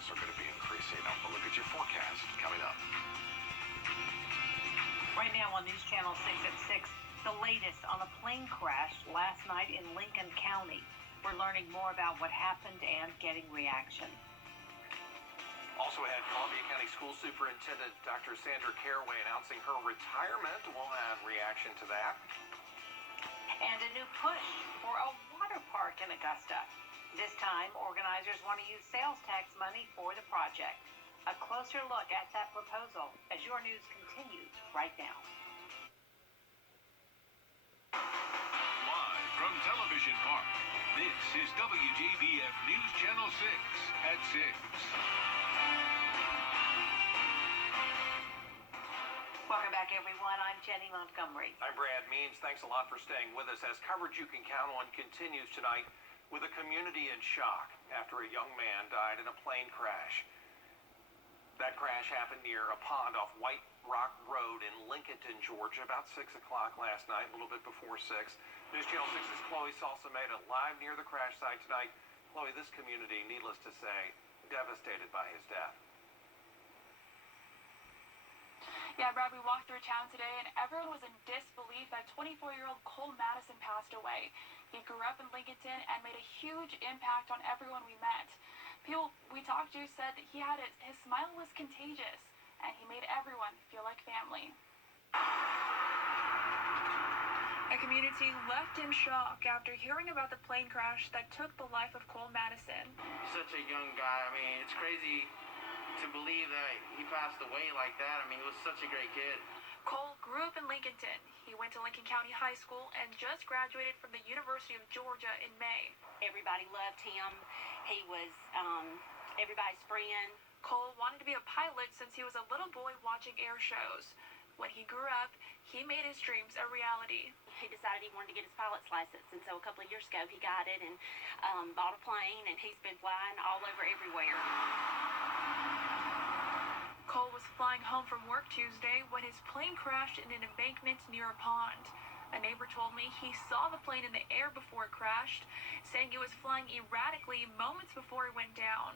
prices are going to be increasing. But look at your forecast coming up. Right now on News Channel 6 at 6, the latest on a plane crash last night in Lincoln County. We're learning more about what happened and getting reaction. Also ahead, Columbia County School Superintendent Dr. Sandra Caraway announcing her retirement. We'll have reaction to that. And a new push for a water park in Augusta. This time, organizers want to use sales tax money for the project. A closer look at that proposal as your news continues right now. Live from Television Park, this is WJBF News Channel 6 at 6. Welcome back, everyone. I'm Jenny Montgomery. I'm Brad Means. Thanks a lot for staying with us as coverage you can count on continues tonight with a community in shock after a young man died in a plane crash. That crash happened near a pond off White Rock Road in Lincolnton, Georgia, about 6 o'clock last night, a little bit before 6. News Channel 6's Chloe Salsameda live near the crash site tonight. Chloe, this community, needless to say, devastated by his death. Yeah, Brad, we walked through town today, and everyone was in disbelief that 24-year-old Cole Madison passed away. He grew up in Lincolnton and made a huge impact on everyone we met. People we talked to said that his smile was contagious, and he made everyone feel like family. A community left in shock after hearing about the plane crash that took the life of Cole Madison. Such a young guy. I mean, it's crazy to believe that he passed away like that. I mean, he was such a great kid. Cole grew up in Lincolnton. He went to Lincoln County High School and just graduated from the University of Georgia in May. Everybody loved him. He was everybody's friend. Cole wanted to be a pilot since he was a little boy watching air shows. When he grew up, he made his dreams a reality. He decided he wanted to get his pilot's license, and so a couple of years ago he got it and bought a plane, and he's been flying all over everywhere. Cole was flying home from work Tuesday when his plane crashed in an embankment near a pond. A neighbor told me he saw the plane in the air before it crashed, saying it was flying erratically moments before it went down.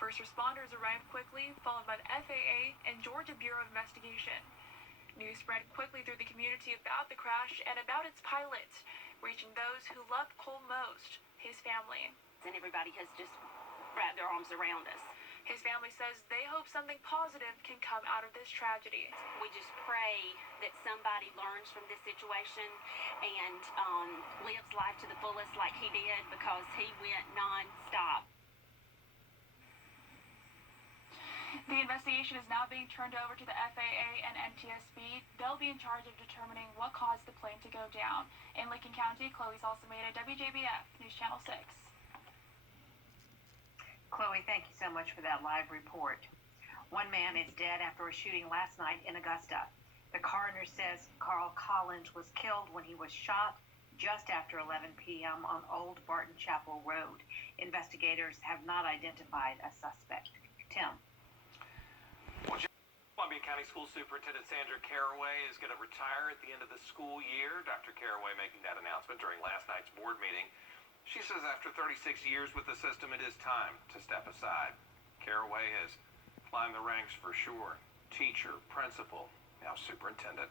First responders arrived quickly, followed by the FAA and Georgia Bureau of Investigation. News spread quickly through the community about the crash and about its pilot, reaching those who loved Cole most, his family. And everybody has just wrapped their arms around us. His family says they hope something positive can come out of this tragedy. We just pray that somebody learns from this situation and lives life to the fullest like he did, because he went non-stop. The investigation is now being turned over to the FAA and NTSB. They'll be in charge of determining what caused the plane to go down. In Lincoln County, Chloe Salsameda, WJBF, News Channel 6. Chloe, thank you so much for that live report. One man is dead after a shooting last night in Augusta. The coroner says Carl Collins was killed when he was shot just after 11 p.m. on Old Barton Chapel Road. Investigators have not identified a suspect. Tim. Columbia County School Superintendent Sandra Caraway is going to retire at the end of the school year. Dr. Caraway making that announcement during last night's board meeting. She says after 36 years with the system, it is time to step aside. Caraway has climbed the ranks for sure. Teacher, principal, now superintendent.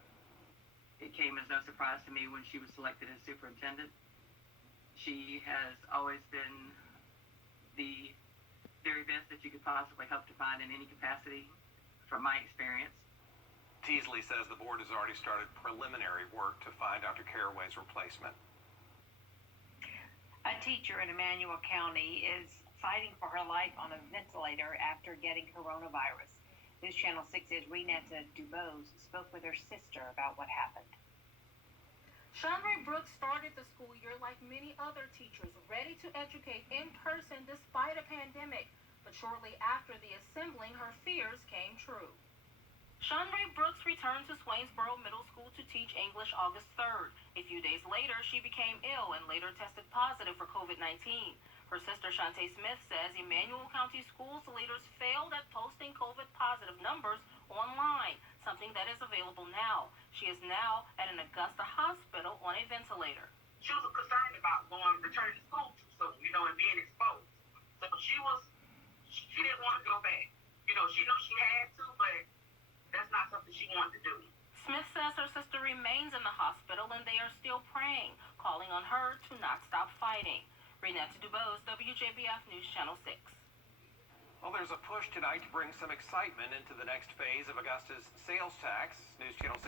It came as no surprise to me when she was selected as superintendent. She has always been the very best that you could possibly hope to find in any capacity, from my experience. Teasley says the board has already started preliminary work to find Dr. Caraway's replacement. A teacher in Emmanuel County is fighting for her life on a ventilator after getting coronavirus. News Channel 6's Renetta Dubose spoke with her sister about what happened. Shanray Brooks started the school year like many other teachers, ready to educate in person despite a pandemic. But shortly after the assembling, her fears came true. Shanray Brooks returned to Swainsboro Middle School to teach English August 3rd. A few days later, she became ill and later tested positive for COVID-19. Her sister Shantae Smith says Emmanuel County schools leaders failed at posting COVID-positive numbers online, something that is available now. She is now at an Augusta hospital on a ventilator. She was concerned about returning to school too soon, and being exposed. So she didn't want to she knew she had to, but that's not something she wanted to do. Smith says her sister remains in the hospital and they are still praying, calling on her to not stop fighting. Renata Dubose, WJBF News Channel 6. Well, there's a push tonight to bring some excitement into the next phase of Augusta's sales tax. News Channel 6